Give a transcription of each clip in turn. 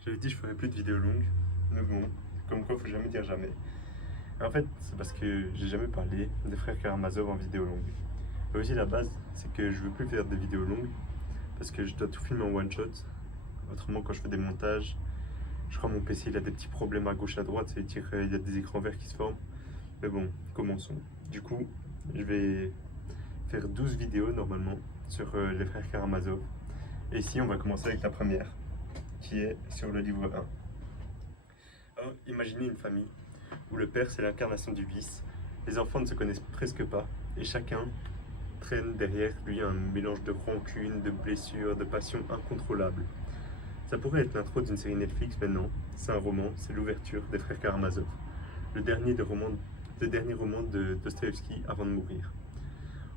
J'avais dit que je ferais plus de vidéos longues, mais bon, comme quoi faut jamais dire jamais. Et en fait, c'est parce que j'ai jamais parlé des frères Karamazov en vidéo longue. Mais aussi la base, c'est que je veux plus faire des vidéos longues parce que je dois tout filmer en one shot. Autrement, quand je fais des montages, je crois que mon PC il a des petits problèmes à gauche à droite, c'est-à-dire qu'il y a des écrans verts qui se forment. Mais bon, commençons. Du coup, je vais faire 12 vidéos normalement sur les frères Karamazov. Et ici, on va commencer avec la première, qui est sur le livre 1. Alors, imaginez une famille où le père c'est l'incarnation du vice, les enfants ne se connaissent presque pas, et chacun traîne derrière lui un mélange de rancune, de blessures, de passions incontrôlables. Ça pourrait être l'intro d'une série Netflix, mais non, c'est un roman, c'est l'ouverture des frères Karamazov, le dernier roman de Dostoevsky avant de mourir.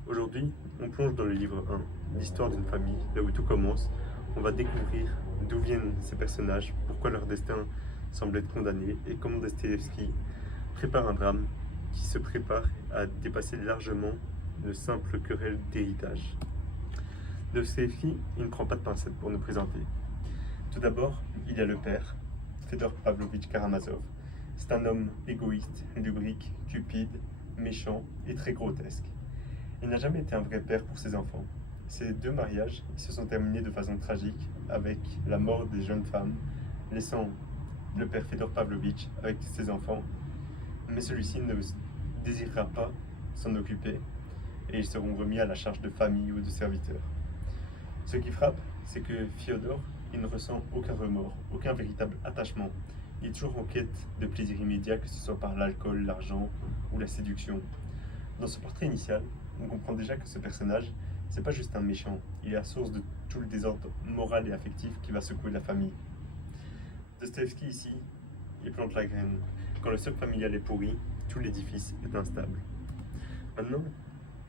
Aujourd'hui, on plonge dans le livre 1, l'histoire d'une famille, là où tout commence. On va découvrir d'où viennent ces personnages, pourquoi leur destin semble être condamné et comment Dostoevsky prépare un drame qui se prépare à dépasser largement le simple querelle d'héritage. Dostoevsky, il ne prend pas de pincettes pour nous présenter. Tout d'abord, il y a le père, Fedor Pavlovitch Karamazov. C'est un homme égoïste, lubrique, cupide, méchant et très grotesque. Il n'a jamais été un vrai père pour ses enfants. Ces deux mariages se sont terminés de façon tragique avec la mort des jeunes femmes, laissant le père Fedor Pavlovitch avec ses enfants, mais celui-ci ne désirera pas s'en occuper et ils seront remis à la charge de famille ou de serviteurs. Ce qui frappe, c'est que Fyodor, il ne ressent aucun remords, aucun véritable attachement. Il est toujours en quête de plaisir immédiat, que ce soit par l'alcool, l'argent ou la séduction. Dans ce portrait initial, on comprend déjà que ce personnage, c'est pas juste un méchant, il est la source de tout le désordre moral et affectif qui va secouer la famille. Dostoevsky ici, il plante la graine. Quand le socle familial est pourri, tout l'édifice est instable. Maintenant,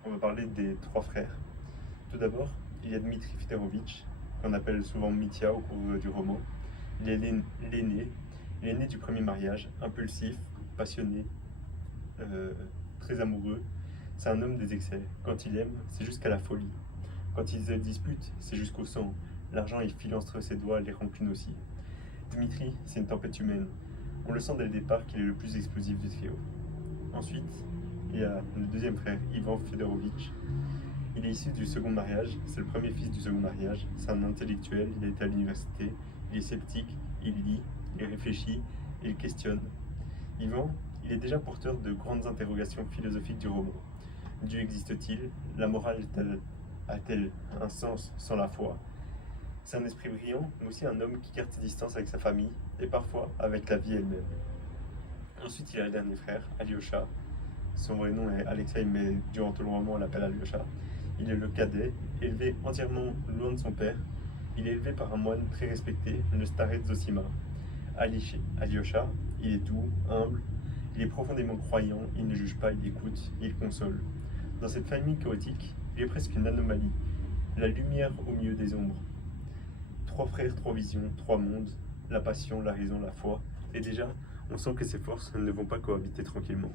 on va parler des trois frères. Tout d'abord, il y a Dmitri Fidorovitch, qu'on appelle souvent Mitya au cours du roman. Il est l'aîné du premier mariage, impulsif, passionné, très amoureux. C'est un homme des excès. Quand il aime, c'est jusqu'à la folie. Quand il se dispute, c'est jusqu'au sang. L'argent, il file entre ses doigts, les rancunes aussi. Dmitri, c'est une tempête humaine. On le sent dès le départ qu'il est le plus explosif du trio. Ensuite, il y a le deuxième frère, Ivan Fedorovitch. Il est issu du second mariage, c'est le premier fils du second mariage. C'est un intellectuel, il a été à l'université, il est sceptique, il lit, il réfléchit, il questionne. Ivan, il est déjà porteur de grandes interrogations philosophiques du roman. Dieu existe-t-il? La morale a-t-elle un sens sans la foi? C'est un esprit brillant, mais aussi un homme qui garde ses distances avec sa famille et parfois avec la vie elle-même. Ensuite, il y a le dernier frère, Alyosha. Son vrai nom est Alexei, mais durant tout le roman, on l'appelle Alyosha. Il est le cadet, élevé entièrement loin de son père. Il est élevé par un moine très respecté, le starets Zosima. Alyosha, il est doux, humble, il est profondément croyant, il ne juge pas, il écoute, il console. Dans cette famille chaotique, il est presque une anomalie, la lumière au milieu des ombres. Trois frères, trois visions, trois mondes, la passion, la raison, la foi. Et déjà, on sent que ces forces ne vont pas cohabiter tranquillement.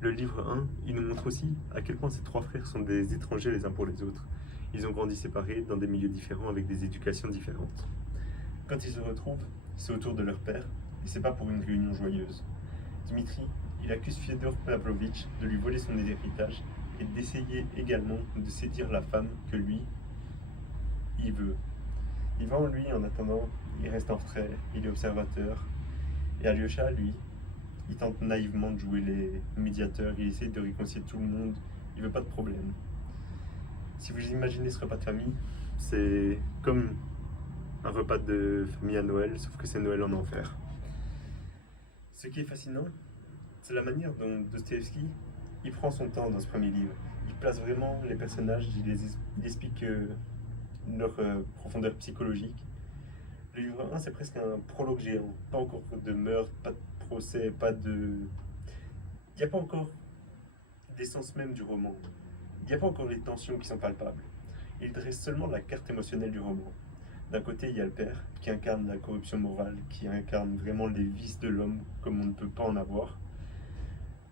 Le livre 1, il nous montre aussi à quel point ces trois frères sont des étrangers les uns pour les autres. Ils ont grandi séparés dans des milieux différents avec des éducations différentes. Quand ils se retrouvent, c'est autour de leur père, et c'est pas pour une réunion joyeuse. Dmitri, il accuse Fyodor Pavlovitch de lui voler son héritage et d'essayer également de séduire la femme que lui, il veut. Ivan, lui, en attendant, il reste en retrait, il est observateur. Et Alyosha, lui, il tente naïvement de jouer les médiateurs, il essaie de réconcilier tout le monde, il veut pas de problème. Si vous imaginez ce repas de famille, c'est comme un repas de famille à Noël, sauf que c'est Noël en enfer. Ce qui est fascinant, c'est la manière dont Dostoevsky il prend son temps dans ce premier livre. Il place vraiment les personnages, il explique leur profondeur psychologique. Le livre 1, c'est presque un prologue géant. Pas encore de meurtre, pas de procès, pas de. Il n'y a pas encore l'essence même du roman. Il n'y a pas encore les tensions qui sont palpables. Il dresse seulement la carte émotionnelle du roman. D'un côté, il y a le père, qui incarne la corruption morale, qui incarne vraiment les vices de l'homme comme on ne peut pas en avoir.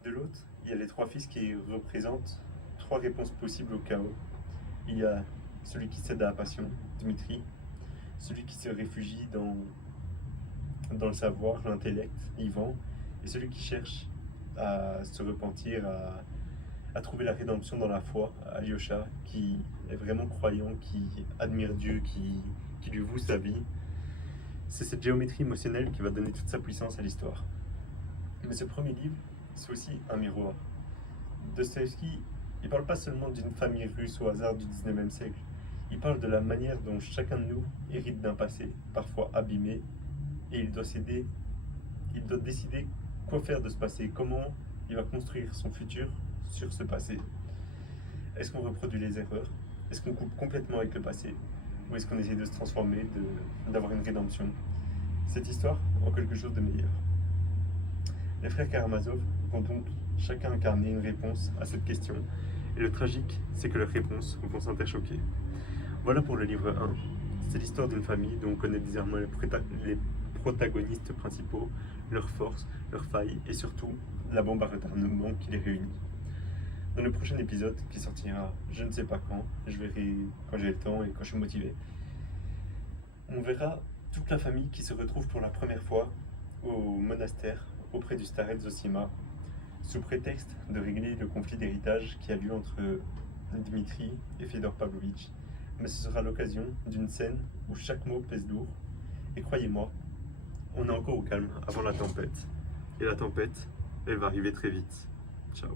De l'autre, il y a les trois fils qui représentent trois réponses possibles au chaos. Il y a celui qui cède à la passion, Dmitri, celui qui se réfugie dans dans le savoir, l'intellect, Ivan, et celui qui cherche à se repentir, à trouver la rédemption dans la foi, Alyosha, qui est vraiment croyant, qui admire Dieu, qui lui voue sa vie. C'est cette géométrie émotionnelle qui va donner toute sa puissance à l'histoire. Mais ce premier livre, c'est aussi un miroir. Dostoïevski, il parle pas seulement d'une famille russe au hasard du 19e siècle. Il parle de la manière dont chacun de nous hérite d'un passé, parfois abîmé, et il doit décider quoi faire de ce passé, comment il va construire son futur sur ce passé. Est-ce qu'on reproduit les erreurs? Est-ce qu'on coupe complètement avec le passé? Ou est-ce qu'on essaie de se transformer, d'avoir une rédemption? Cette histoire en quelque chose de meilleur. Les frères Karamazov vont donc chacun incarner une réponse à cette question, et le tragique, c'est que leurs réponses vont s'interchoquer. Voilà pour le livre 1. C'est l'histoire d'une famille dont on connaît désormais les protagonistes principaux, leurs forces, leurs failles et surtout la bombe à retardement qui les réunit. Dans le prochain épisode, qui sortira je ne sais pas quand, je verrai quand j'ai le temps et quand je suis motivé, on verra toute la famille qui se retrouve pour la première fois au monastère auprès du starets Zosima, sous prétexte de régler le conflit d'héritage qui a lieu entre Dmitri et Fedor Pavlovitch. Mais ce sera l'occasion d'une scène où chaque mot pèse lourd. Et croyez-moi, on est encore au calme avant la tempête. Et la tempête, elle va arriver très vite. Ciao.